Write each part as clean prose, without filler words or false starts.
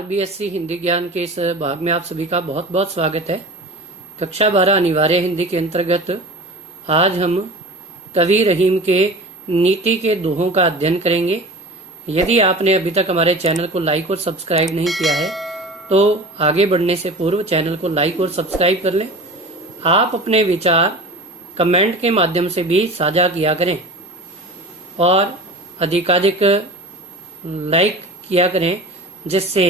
RBSC Hindi ज्ञान के इस भाग में आप सभी का बहुत बहुत स्वागत है। कक्षा 12 अनिवार्य हिंदी के अंतर्गत आज हम कवि रहीम के नीति के दोहों का अध्ययन करेंगे। यदि आपने अभी तक हमारे चैनल को लाइक और सब्सक्राइब नहीं किया है तो आगे बढ़ने से पूर्व चैनल को लाइक और सब्सक्राइब कर लें। आप अपने विचार कमेंट के माध्यम से भी साझा किया करें और अधिकाधिक लाइक किया करें, जिससे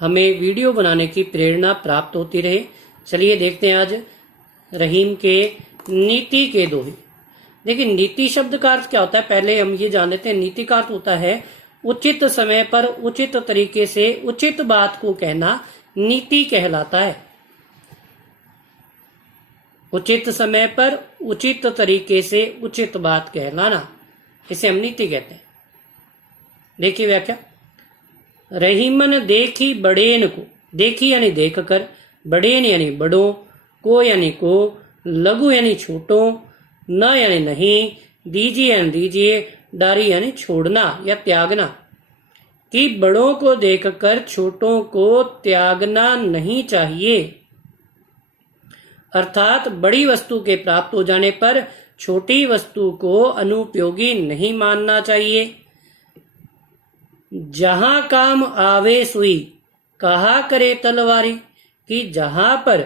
हमें वीडियो बनाने की प्रेरणा प्राप्त होती रहे। चलिए देखते हैं आज रहीम के नीति के दोहे। देखिए, नीति शब्द का अर्थ क्या होता है, पहले हम ये जान लेते हैं। नीति का अर्थ होता है उचित समय पर उचित तरीके से उचित बात को कहना नीति कहलाता है। उचित समय पर उचित तरीके से उचित बात कहलाना, इसे हम नीति कहते हैं। देखिए व्याख्या। रहीमन देखी बड़ेन को, देखी यानी देख कर, बड़ेन यानी बड़ों, को यानी को, लघु यानी छोटों, न यानी नहीं, दीजिए यानी दीजिए, डारी यानी छोड़ना या त्यागना, कि बड़ों को देखकर छोटों को त्यागना नहीं चाहिए। अर्थात बड़ी वस्तु के प्राप्त हो जाने पर छोटी वस्तु को अनुपयोगी नहीं मानना चाहिए। जहां काम आवे सुई, कहा करे तलवारी, कि जहां पर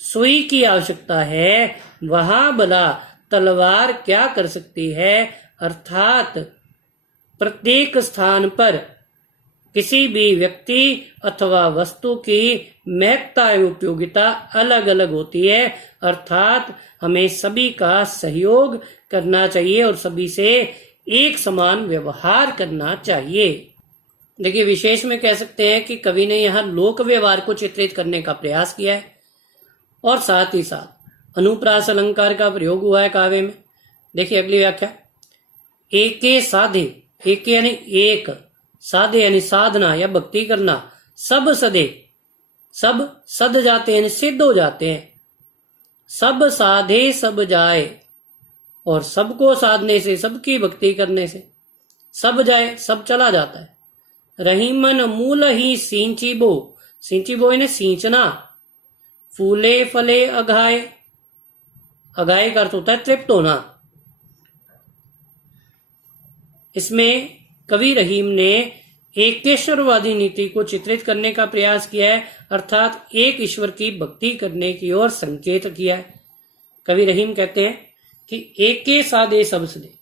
सुई की आवश्यकता है वहां भला तलवार क्या कर सकती है। अर्थात प्रत्येक स्थान पर किसी भी व्यक्ति अथवा वस्तु की महत्ता एवं उपयोगिता अलग अलग होती है। अर्थात हमें सभी का सहयोग करना चाहिए और सभी से एक समान व्यवहार करना चाहिए। देखिए, विशेष में कह सकते हैं कि कवि ने यहाँ लोक व्यवहार को चित्रित करने का प्रयास किया है और साथ ही साथ अनुप्रास अलंकार का प्रयोग हुआ है काव्य में। देखिए अगली व्याख्या। एके साधे, एके यानी एक, साधे यानी साधना या भक्ति करना, सब सदे, सब सद जाते हैं यानी सिद्ध हो जाते हैं, सब साधे सब जाए, और सबको साधने से, सबकी भक्ति करने से सब जाए, सब चला जाता है। रहीमन मूल ही सींची बो, सींची बो यानी सींचना, फूले फले अघाए, अघाए का अर्थ होता है तृप्त होना। इसमें कवि रहीम ने एकेश्वरवादी नीति को चित्रित करने का प्रयास किया है, अर्थात एक ईश्वर की भक्ति करने की ओर संकेत किया है। कवि रहीम कहते हैं कि एके साधे सब सदे,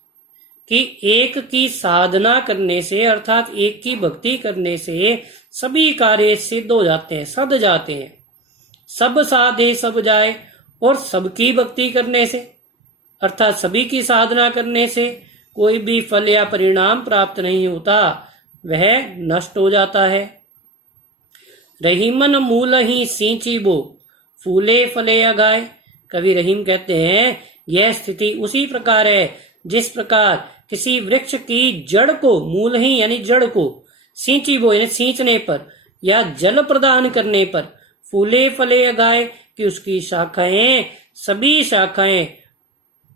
कि एक की साधना करने से अर्थात एक की भक्ति करने से सभी कार्य सिद्ध हो जाते हैं, सद जाते हैं। सब साधे सब जाए, और सबकी भक्ति करने से अर्थात सभी की साधना करने से कोई भी फल या परिणाम प्राप्त नहीं होता, वह नष्ट हो जाता है। रहीमन मूल ही सींची बो, फूले फले अगाए। कवि रहीम कहते हैं यह स्थिति उसी प्रकार है जिस प्रकार किसी वृक्ष की जड़ को, मूल ही यानी जड़ को, सींची बो यानी सींचने पर या जल प्रदान करने पर, फूले फले अगाए, कि उसकी शाखाएं, सभी शाखाएं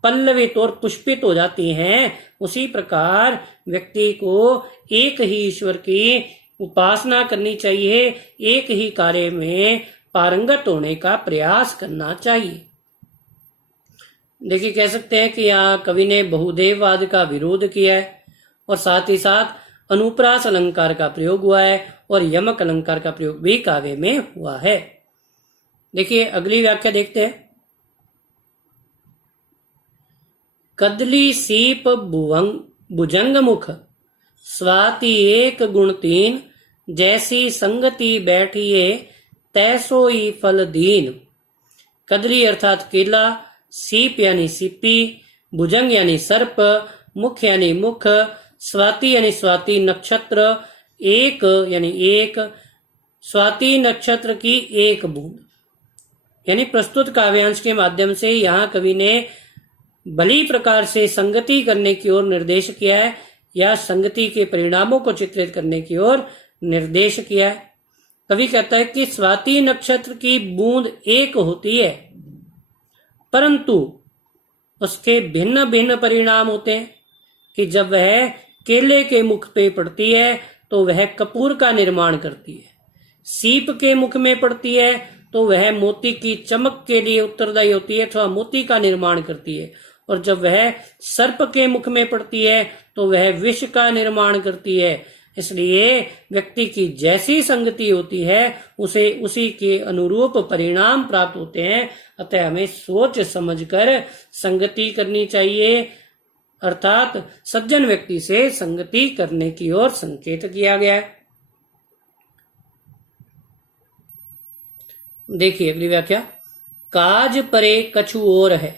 पल्लवित और पुष्पित हो जाती हैं। उसी प्रकार व्यक्ति को एक ही ईश्वर की उपासना करनी चाहिए, एक ही कार्य में पारंगत होने का प्रयास करना चाहिए। देखिए, कह सकते हैं कि यहाँ कवि ने बहुदेववाद का विरोध किया है और साथ ही साथ अनुप्रास अलंकार का प्रयोग हुआ है और यमक अलंकार का प्रयोग भी काव्य में हुआ है। देखिए अगली व्याख्या देखते हैं। कदली सीप भुजंग मुख, स्वाति एक गुण तीन, जैसी संगति बैठिए तैसोई फल दीन। कदली अर्थात केला, सीप यानी सीपी, भुजंग यानी सर्प, मुख यानी मुख, स्वाति यानी स्वाति नक्षत्र, एक यानी एक, स्वाति नक्षत्र की एक बूंद। यानी प्रस्तुत काव्यांश के माध्यम से यहाँ कवि ने भली प्रकार से संगति करने की ओर निर्देश किया है या संगति के परिणामों को चित्रित करने की ओर निर्देश किया है। कवि कहता है कि स्वाति नक्षत्र की बूंद एक होती है, परंतु उसके भिन्न भिन्न परिणाम होते हैं। कि जब वह केले के मुख पे पड़ती है तो वह कपूर का निर्माण करती है। सीप के मुख में पड़ती है तो वह मोती की चमक के लिए उत्तरदायी होती है अथवा मोती का निर्माण करती है। और जब वह सर्प के मुख में पड़ती है तो वह विष का निर्माण करती है। इसलिए व्यक्ति की जैसी संगति होती है उसे उसी के अनुरूप परिणाम प्राप्त होते हैं। अतः हमें सोच समझकर संगति करनी चाहिए, अर्थात सज्जन व्यक्ति से संगति करने की ओर संकेत किया गया है। देखिए अगली व्याख्या। काज परे कछु और है,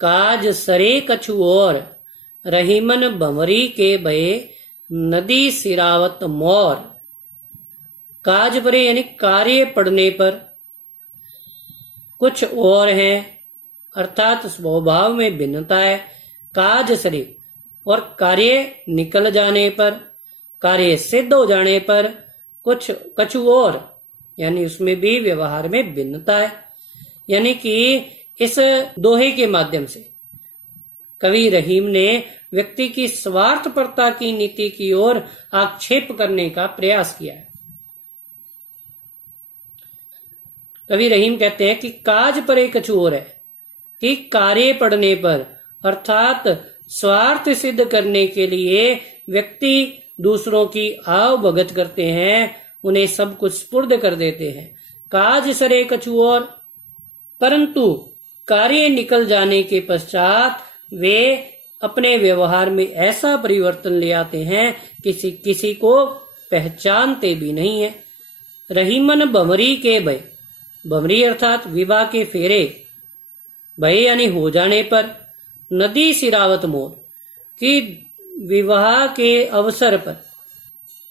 काज सरे कछु और, रहीमन भंवरी के भये नदी सिरावत मोर। काज परे यानी कार्य पड़ने पर, कुछ और है अर्थात स्वभाव में भिन्नता है। काज सरे और कार्य निकल जाने पर, कार्य सिद्ध हो जाने पर, कुछ कछु और यानी उसमें भी व्यवहार में भिन्नता है। यानी कि इस दोहे के माध्यम से कवि रहीम ने व्यक्ति की स्वार्थपरता की नीति की ओर आक्षेप करने का प्रयास किया है। कवि रहीम कहते हैं कि काज परे कछु और है, कि कार्य पड़ने पर अर्थात स्वार्थ सिद्ध करने के लिए व्यक्ति दूसरों की आव भगत करते हैं, उन्हें सब कुछ स्पुर्द कर देते हैं। काज सरे कछु और, परंतु कार्य निकल जाने के पश्चात वे अपने व्यवहार में ऐसा परिवर्तन ले आते हैं किसी किसी को पहचानते भी नहीं है। रहीमन भंवरी के भय, भंवरी अर्थात विवाह के फेरे, भय यानी हो जाने पर, नदी सिरावत मोर, कि विवाह के अवसर पर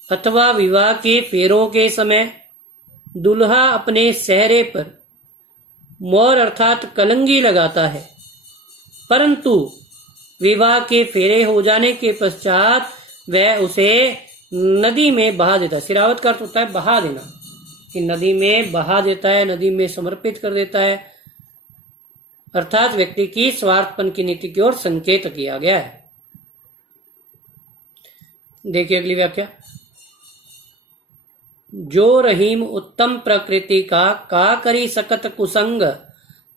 अथवा विवाह के फेरों के समय दुल्हा अपने सेहरे पर मोर अर्थात कलंगी लगाता है, परंतु विवाह के फेरे हो जाने के पश्चात वह उसे नदी में बहा देता है। सिरावत का अर्थ होता है बहा देना, कि नदी में बहा देता है, नदी में समर्पित कर देता है, अर्थात व्यक्ति की स्वार्थपन की नीति की ओर संकेत किया गया है। देखिए अगली व्याख्या। जो रहीम उत्तम प्रकृति का करी सकत कुसंग,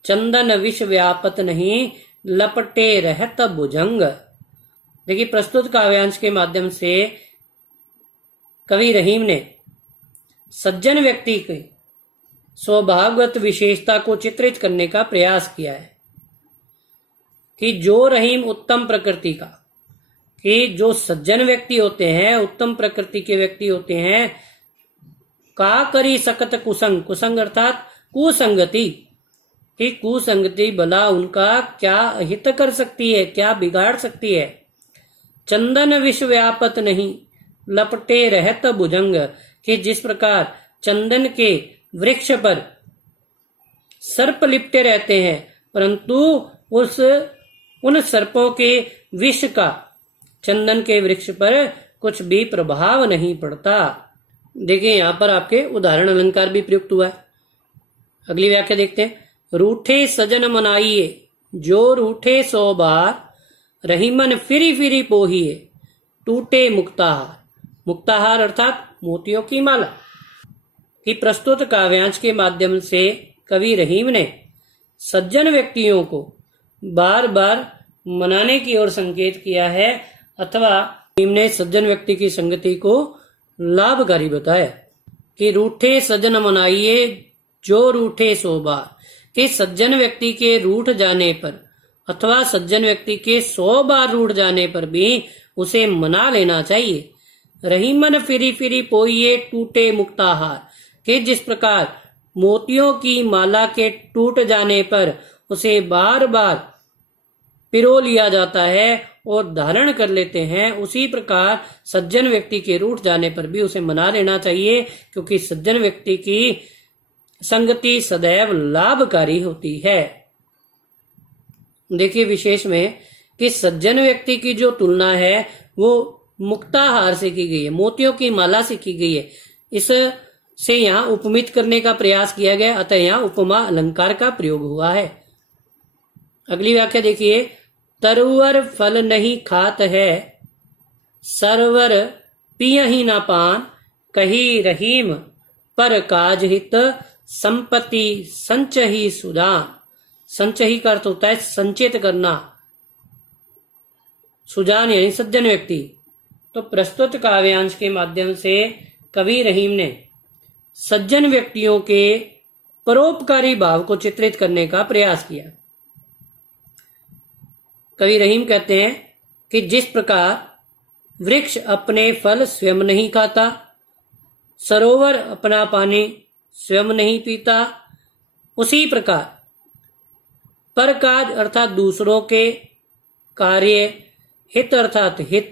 चंदन विष व्यापत नहीं लपटे रहत भुजंग। देखिए प्रस्तुत काव्यांश के माध्यम से कवि रहीम ने सज्जन व्यक्ति की स्वभावगत विशेषता को चित्रित करने का प्रयास किया है कि जो रहीम उत्तम प्रकृति का, कि जो सज्जन व्यक्ति होते हैं, उत्तम प्रकृति के व्यक्ति होते हैं, का करी सकत कुसंग, कुसंग अर्थात कुसंगति, कि कुसंगति भला उनका क्या हित कर सकती है, क्या बिगाड़ सकती है। चंदन विष व्यापत नहीं लपटे रहत भुजंग, कि जिस प्रकार चंदन के वृक्ष पर सर्प लिपटे रहते हैं परंतु उन सर्पों के विष का चंदन के वृक्ष पर कुछ भी प्रभाव नहीं पड़ता। देखिए यहाँ पर आपके उदाहरण अलंकार भी प्रयुक्त हुआ है। अगली व्याख्या देखते हैं। रूठे सजन मनाइए जो रूठे 100 बार, रहीमन फिरी फिरी पोहिए टूटे मुक्ताहार। मुक्ताहार अर्थात मोतियों की माला। कि प्रस्तुत काव्यांश के माध्यम से कवि रहीम ने सज्जन व्यक्तियों को बार बार मनाने की ओर संकेत किया है, अथवा रहीम ने सज्जन व्यक्ति की संगति को लाभकारी बताया। कि रूठे सज्जन मनाइए जो रूठे 100 बार, कि सज्जन व्यक्ति के रूठ जाने पर अथवा सज्जन व्यक्ति के 100 बार रूठ जाने पर भी उसे मना लेना चाहिए। रहीमन फिरी फिरी पोइए टूटे मुक्ताहार, कि जिस प्रकार मोतियों की माला के टूट जाने पर उसे बार बार पिरो लिया जाता है और धारण कर लेते हैं, उसी प्रकार सज्जन व्यक्ति के रूठ जाने पर भी उसे मना लेना चाहिए, क्योंकि सज्जन व्यक्ति की संगति सदैव लाभकारी होती है। देखिए विशेष में कि सज्जन व्यक्ति की जो तुलना है वो मुक्ताहार से की गई है, मोतियों की माला से की गई है। इस से यहाँ उपमित करने का प्रयास किया गया, अतः यहाँ उपमा अलंकार का प्रयोग हुआ है। अगली व्याख्या देखिए। तरुवर फल नहीं खात है, सरवर पियहि न पान कही रहीम, पर काज हित संपत्ति संचही सुदान। संचही का अर्थ होता है संचेत करना, सुजान यानी सज्जन व्यक्ति। तो प्रस्तुत काव्यांश के माध्यम से कवि रहीम ने सज्जन व्यक्तियों के परोपकारी भाव को चित्रित करने का प्रयास किया। कवि रहीम कहते हैं कि जिस प्रकार वृक्ष अपने फल स्वयं नहीं खाता, सरोवर अपना पानी स्वयं नहीं पीता, उसी प्रकार परकाज अर्थात दूसरों के कार्य, हित अर्थात हित,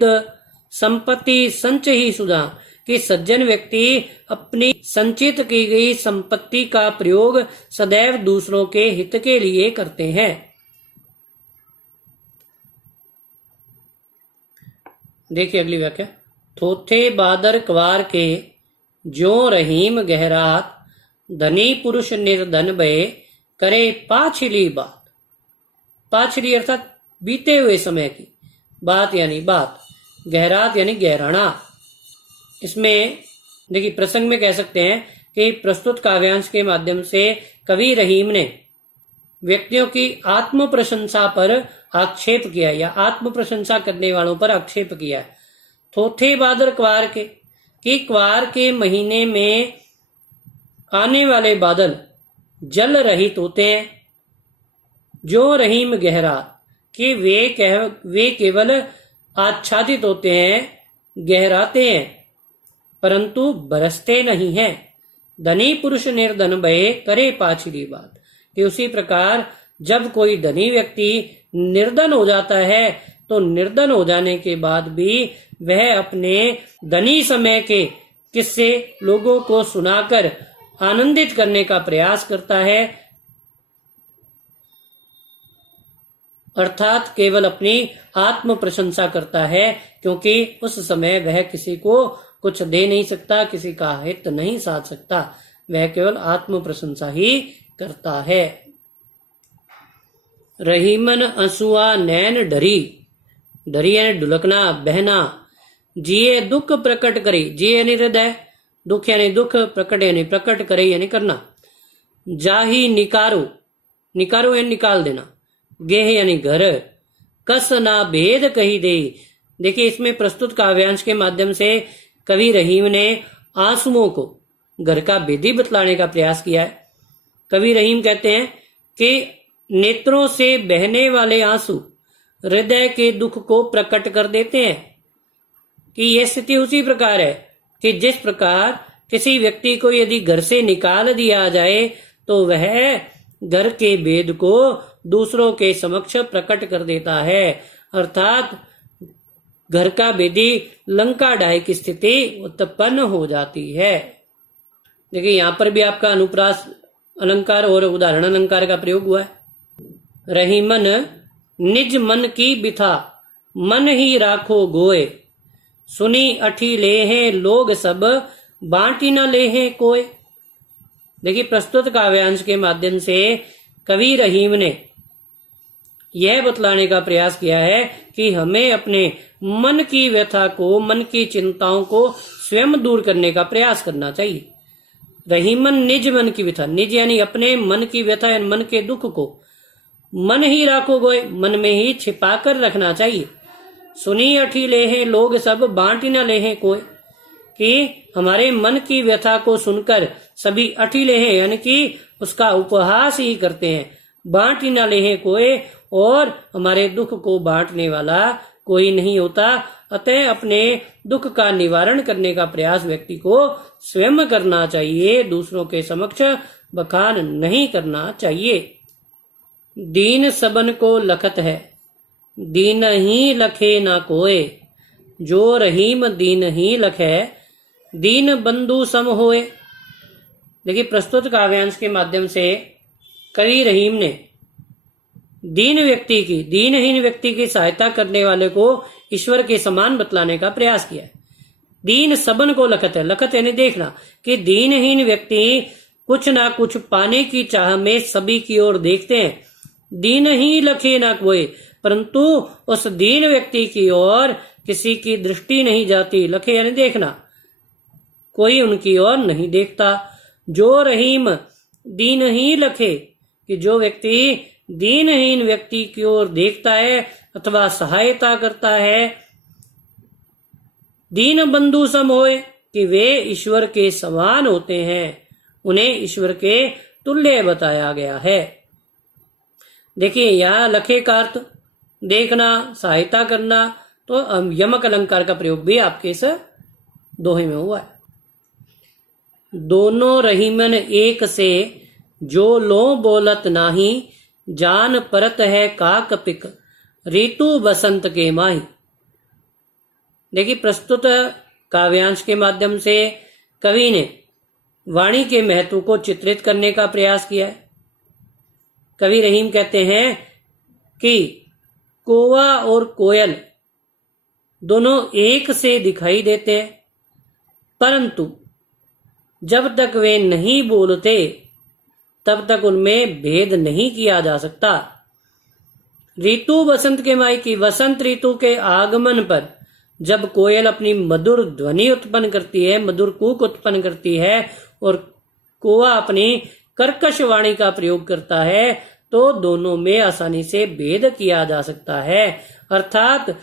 संपत्ति संचही सुधा कि सज्जन व्यक्ति अपनी संचित की गई संपत्ति का प्रयोग सदैव दूसरों के हित के लिए करते हैं। देखिए अगली व्याख्या। थोथे बादर क्वार के ज्यों रहीम गहरात, धनी पुरुष निर्धन भय करे पाछली बात। पाछली अर्थात बीते हुए समय की बात यानी बात, गहरात यानी गहराना। इसमें देखिए प्रसंग में कह सकते हैं कि प्रस्तुत काव्यांश के माध्यम से कवि रहीम ने व्यक्तियों की आत्म प्रशंसा पर आक्षेप किया या आत्म प्रशंसा करने वालों पर आक्षेप किया। थोथे बादर क्वार के कि क्वार के महीने में आने वाले बादल जल रहित होते हैं, जो रहीम गहरा कि वे केवल आच्छादित होते हैं, गहराते हैं, परंतु बरसते नहीं हैं। धनी पुरुष निर्धन भय करे पाछली बात कि उसी प्रकार जब कोई धनी व्यक्ति निर्धन हो जाता है तो निर्धन हो जाने के बाद भी वह अपने धनी समय के किस्से लोगों को सुनाकर आनंदित करने का प्रयास करता है, अर्थात केवल अपनी आत्म प्रशंसा करता है, क्योंकि उस समय वह किसी को कुछ दे नहीं सकता, किसी का हित नहीं साध सकता, वह केवल आत्म प्रशंसा ही करता है। रहीमन असुआ नैन डरी, डरी यानी ढुलकना, बहना, जिये दुख प्रकट करे, जिये यानी हृदय, दुख यानी दुख, प्रकट यानी प्रकट, करे यानी करना। जाही निकारो, निकारो यानी निकाल देना, गेह यानी घर, कस ना भेद कही दे। देखिए इसमें प्रस्तुत काव्यांश के माध्यम से कवि रहीम ने आंसुओं को घर का भेदी बतलाने का प्रयास किया है। कवि रहीम कहते हैं कि नेत्रों से बहने वाले आंसू हृदय के दुख को प्रकट कर देते हैं, कि यह स्थिति उसी प्रकार है कि जिस प्रकार किसी व्यक्ति को यदि घर से निकाल दिया जाए तो वह घर के भेद को दूसरों के समक्ष प्रकट कर देता है, अर्थात घर का भेदी लंका ढाई की स्थिति उत्पन्न हो जाती है। देखिए यहाँ पर भी आपका अनुप्रास अलंकार और उदाहरण अलंकार का प्रयोग हुआ है। रहीमन निज मन की बिथा, मन ही राखो गोए, सुनी अठी ले हैं लोग सब, बांटी न ले हैं कोय। देखिए प्रस्तुत काव्यांश के माध्यम से कवि रहीम ने यह बतलाने का प्रयास किया है कि हमें अपने मन की व्यथा को, मन की चिंताओं को स्वयं दूर करने का प्रयास करना चाहिए। रहीमन निज मन की व्यथा, निज यानी अपने मन की व्यथा यानी मन के दुख को मन ही राखो गोए, मन में ही छिपा कर रखना चाहिए। सुनी अठी ले हैं लोग सब, बांटी न ले हैं कोई, कि हमारे मन की व्यथा को सुनकर सभी अठी ले हैं यानी कि उसका उपहास ही करते हैं, बांटी न ले हैं कोई, और हमारे दुख को बांटने वाला कोई नहीं होता। अतः अपने दुख का निवारण करने का प्रयास व्यक्ति को स्वयं करना चाहिए, दूसरों के समक्ष बखान नहीं करना चाहिए। दीन सबन को लखत है, दीन ही लखे ना कोय, जो रहीम दीन ही लखे, दीन बंधु सम होए। देखिए प्रस्तुत काव्यांश के माध्यम से कवि रहीम ने दीन व्यक्ति की, दीनहीन व्यक्ति की सहायता करने वाले को ईश्वर के समान बतलाने का प्रयास किया है। दीन सबन को लखत है, लखत यानी देखना, कि दीनहीन व्यक्ति कुछ ना कुछ पाने की चाह में सभी की ओर देखते हैं। दीन ही लखे ना कोई, परंतु उस दीन व्यक्ति की ओर किसी की दृष्टि नहीं जाती, लखे यानी देखना, कोई उनकी ओर नहीं देखता। जो रहीम दीनहीन लखे, कि जो व्यक्ति दीनहीन व्यक्ति की ओर देखता है अथवा सहायता करता है, दीन बंधु सम होए, कि वे ईश्वर के समान होते हैं, उन्हें ईश्वर के तुल्य बताया गया है। देखिए यहाँ लखे का अर्थ देखना, सहायता करना, तो यमक अलंकार का प्रयोग भी आपके इस दोहे में हुआ है। दोनों रहीमन एक से, जो लो बोलत नाही, जान परत है काक पिक, ऋतु बसंत के माही। देखिए प्रस्तुत काव्यांश के माध्यम से कवि ने वाणी के महत्व को चित्रित करने का प्रयास किया है। कवि रहीम कहते हैं कि कौवा और कोयल दोनों एक से दिखाई देते हैं, परंतु जब तक वे नहीं बोलते तब तक उनमें भेद नहीं किया जा सकता। ऋतु बसंत के माई, की वसंत ऋतु के आगमन पर जब कोयल अपनी मधुर ध्वनि उत्पन्न करती है, मधुर कूक उत्पन्न करती है, और कौवा अपनी कर्कश वाणी का प्रयोग करता है, तो दोनों में आसानी से भेद किया जा सकता है। अर्थात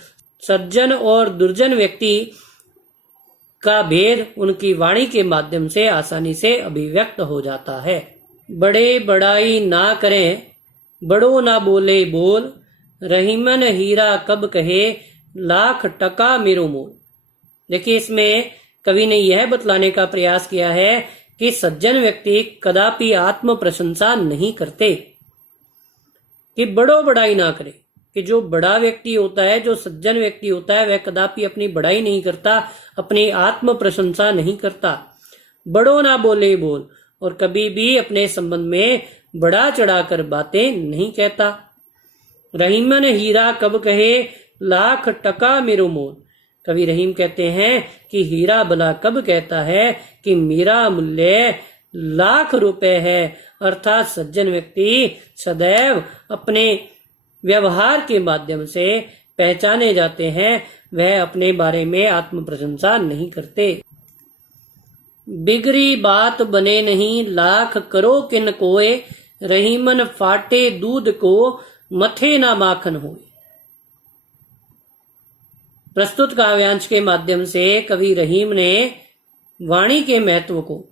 सज्जन और दुर्जन व्यक्ति का भेद उनकी वाणी के माध्यम से आसानी से अभिव्यक्त हो जाता है। बड़े बड़ाई ना करें, बड़ो ना बोले बोल, रहीमन हीरा कब कहे, लाख टका मेरो मोल। देखिए इसमें कवि ने यह बतलाने का प्रयास किया है कि सज्जन व्यक्ति कदापि आत्म प्रशंसा नहीं करते, कि बड़ो बड़ाई ना करे, कि जो बड़ा व्यक्ति होता है, जो सज्जन व्यक्ति होता है, वह कदापि अपनी बड़ाई नहीं करता, अपनी आत्म प्रशंसा नहीं करता। बड़ो ना बोले बोल, और कभी भी अपने संबंध में बढ़ा चढ़ाकर बातें नहीं कहता। रहीमन हीरा कब कहे, लाख टका मेरो मोल। कवि रहीम कहते हैं कि हीरा भला कब कहता है कि मेरा मूल्य लाख रुपए है। अर्थात सज्जन व्यक्ति सदैव अपने व्यवहार के माध्यम से पहचाने जाते हैं, वह अपने बारे में आत्म प्रशंसा नहीं करते। बिगड़ी बात बने नहीं, लाख करो किन कोय, रहीमन फाटे दूध को, मथे ना माखन होए। प्रस्तुत काव्यांश के माध्यम से कवि रहीम ने वाणी के महत्व को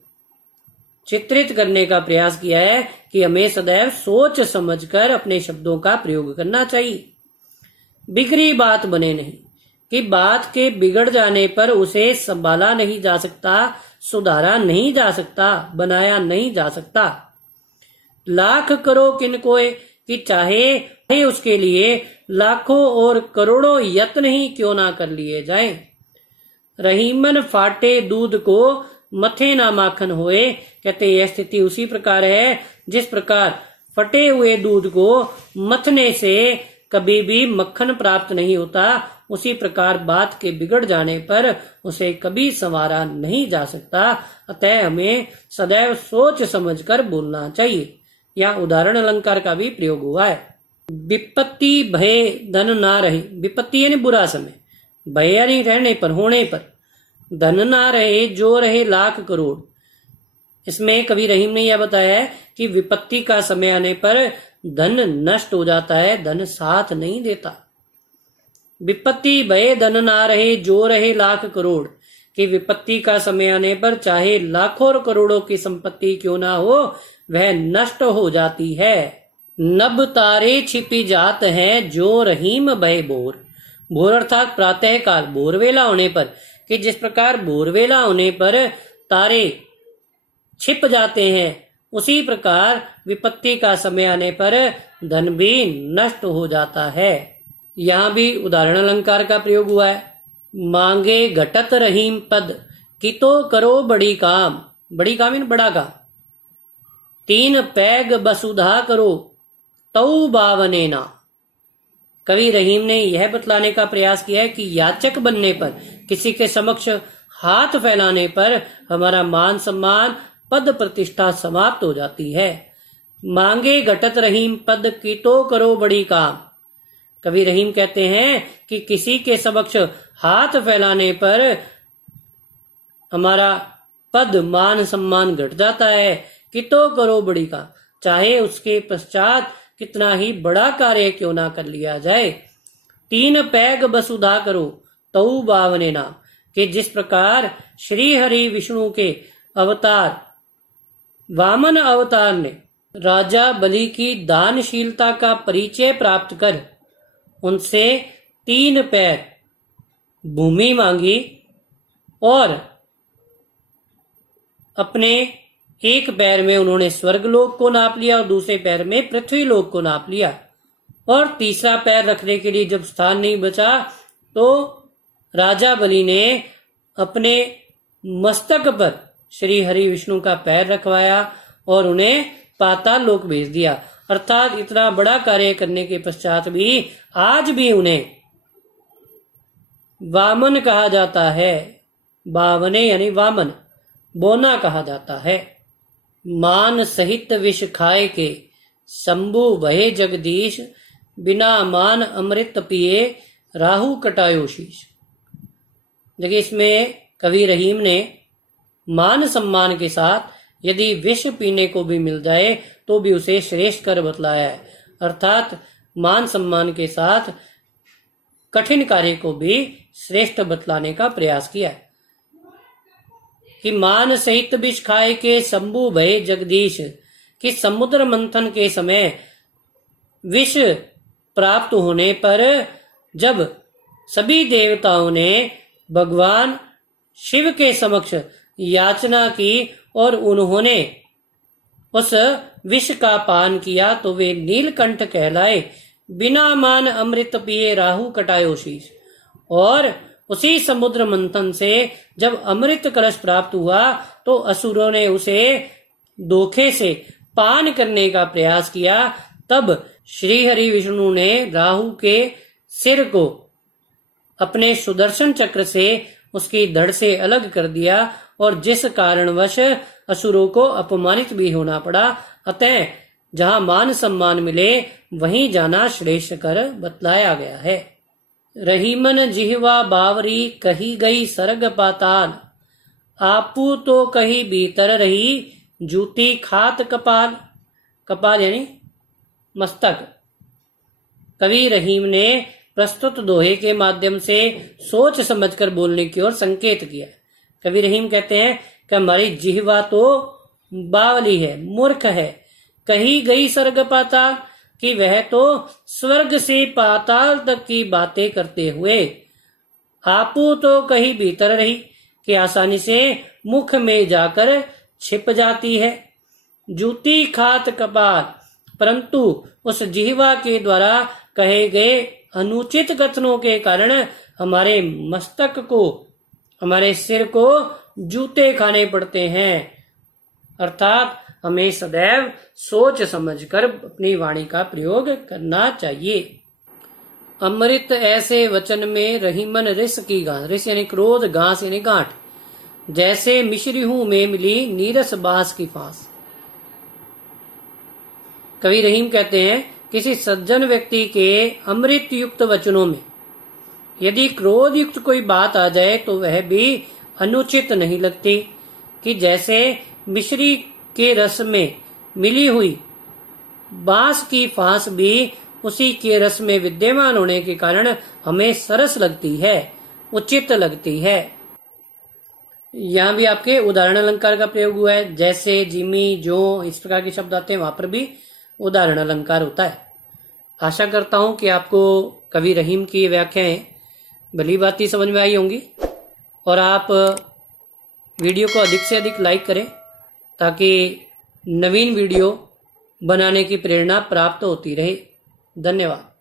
चित्रित करने का प्रयास किया है कि हमें सदैव सोच समझकर अपने शब्दों का प्रयोग करना चाहिए। बिगड़ी बात बने नहीं, कि बात के बिगड़ जाने पर उसे संभाला नहीं जा सकता, सुधारा नहीं जा सकता, बनाया नहीं जा सकता। लाख करो किन कोय, कि चाहे उसके लिए लाखों और करोड़ों यत्न ही क्यों ना कर लिए जाएं। रहीमन फाटे दूध को, मथे ना माखन होए। कहते यह स्थिति उसी प्रकार है जिस प्रकार फटे हुए दूध को मथने से कभी भी मक्खन प्राप्त नहीं होता, उसी प्रकार बात के बिगड़ जाने पर उसे कभी संवारा नहीं जा सकता। अतः हमें सदैव सोच समझकर बोलना चाहिए। यहाँ उदाहरण अलंकार का भी प्रयोग हुआ है। विपत्ति भय धन ना रहे, विपत्ति यानी बुरा समय, भय यानी रहने पर, होने पर, धन ना रहे जो रहे लाख करोड़। इसमें कवि रहीम ने यह बताया है कि विपत्ति का समय आने पर धन नष्ट हो जाता है, धन साथ नहीं देता। विपत्ति भय धन ना रहे जो रहे लाख करोड़, कि विपत्ति का समय आने पर चाहे लाखों और करोड़ों की संपत्ति क्यों ना हो, वह नष्ट हो जाती है। नभ तारे छिपी जात हैं, जो रहीम भय भोर। भोर अर्थात प्रातः काल, भोरवेला होने पर, कि जिस प्रकार भोरवेला होने पर तारे छिप जाते हैं, उसी प्रकार विपत्ति का समय आने पर धन भी नष्ट हो जाता है। यहाँ भी उदाहरण अलंकार का प्रयोग हुआ है। मांगे घटत रहीम पद, कि तो करो बड़ी काम, बड़ी काम इन बड़ा काम। तीन पैग बसुधा करो, तऊ बावने ना। कवि रहीम ने यह बतलाने का प्रयास किया है कि याचक बनने पर, किसी के समक्ष हाथ फैलाने पर हमारा मान सम्मान, पद प्रतिष्ठा समाप्त हो जाती है। मांगे घटत रहीम पद, की तो करो बड़ी काम। कवि रहीम कहते हैं कि किसी के समक्ष हाथ फैलाने पर हमारा पद मान सम्मान घट जाता है कि तो करो बड़ी का, चाहे उसके पश्चात कितना ही बड़ा कार्य क्यों ना कर लिया जाए। 3 पैग बसुधा करो तऊ बावने नाम, कि जिस प्रकार श्री हरि विष्णु के अवतार वामन अवतार ने राजा बलि की दानशीलता का परिचय प्राप्त कर उनसे 3 पैर भूमि मांगी और अपने एक पैर में उन्होंने स्वर्गलोक को नाप लिया और दूसरे पैर में पृथ्वी लोक को नाप लिया, और तीसरा पैर रखने के लिए जब स्थान नहीं बचा तो राजा बलि ने अपने मस्तक पर श्री हरि विष्णु का पैर रखवाया और उन्हें पाताल लोक भेज दिया। अर्थात इतना बड़ा कार्य करने के पश्चात भी आज भी उन्हें वामन कहा जाता है। बावने यानी वामन, बोना कहा जाता है। मान सहित विष खाए के शंभु भये जगदीश, बिना मान अमृत पिए राहु कटायो शीश। देखिए, इसमें कवि रहीम ने मान सम्मान के साथ यदि विष पीने को भी मिल जाए तो भी उसे श्रेष्ठ कर बतलाया है। अर्थात मान सम्मान के साथ कठिन कार्य को भी श्रेष्ठ बतलाने का प्रयास किया है कि मान सहित विष खाए के शंभु भये जगदीश, कि समुद्र मंथन के समय विष प्राप्त होने पर जब सभी देवताओं ने भगवान शिव के समक्ष याचना की और उन्होंने उस विष का पान किया तो वे नीलकंठ कहलाए। बिना मान अमृत पिए राहु कटायो शीश। और उसी समुद्र मंथन से जब अमृत कलश प्राप्त हुआ तो असुरों ने उसे धोखे से पान करने का प्रयास किया। तब श्री हरि विष्णु ने राहु के सिर को अपने सुदर्शन चक्र से उसकी धड़ से अलग कर दिया और जिस कारणवश असुरों को अपमानित भी होना पड़ा। अतः जहां मान सम्मान मिले वहीं जाना श्रेष्ठ कर बतलाया गया है। रहीमन जिह्वा बावरी कही गई सर्ग पाताल, आपू तो कही भीतर रही जूती खात कपाल। कपाल यानी मस्तक। कवि रहीम ने प्रस्तुत दोहे के माध्यम से सोच समझकर बोलने की ओर संकेत किया। कवि रहीम कहते हैं कि हमारी जिह्वा तो बावली है, मूर्ख है। कही गई स्वर्ग पाताल, कि वह तो स्वर्ग से पाताल तक की बातें करते हुए आपू तो कहीं भीतर रही, कि आसानी से मुख में जाकर छिप जाती है। जूती खात कपाल, परंतु उस जिह्वा के द्वारा कहे गए अनुचित कथनों के कारण हमारे मस्तक को, हमारे सिर को जूते खाने पड़ते हैं। अर्थात हमें सदैव सोच समझकर अपनी वाणी का प्रयोग करना चाहिए। अमृत ऐसे वचन में रहीमन रिस की गांठ, रिस यानी क्रोध, घास यानी गांठ, जैसे मिश्री हूं में मिली नीरस बांस की फांस। कवि रहीम कहते हैं किसी सज्जन व्यक्ति के अमृत युक्त वचनों में यदि क्रोध युक्त कोई बात आ जाए तो वह भी अनुचित नहीं लगती, कि जैसे मिश्री के रस में मिली हुई बांस की फांस भी उसी के रस में विद्यमान होने के कारण हमें सरस लगती है, उचित लगती है। यहाँ भी आपके उदाहरण अलंकार का प्रयोग हुआ है, जैसे, जिमी, जो, इस प्रकार के शब्द आते हैं, वहां पर भी उदाहरण अलंकार होता है। आशा करता हूं कि आपको कवि रहीम की व्याख्याएं भली भांति समझ में आई होंगी और आप वीडियो को अधिक से अधिक लाइक करें ताकि नवीन वीडियो बनाने की प्रेरणा प्राप्त होती रहे। धन्यवाद।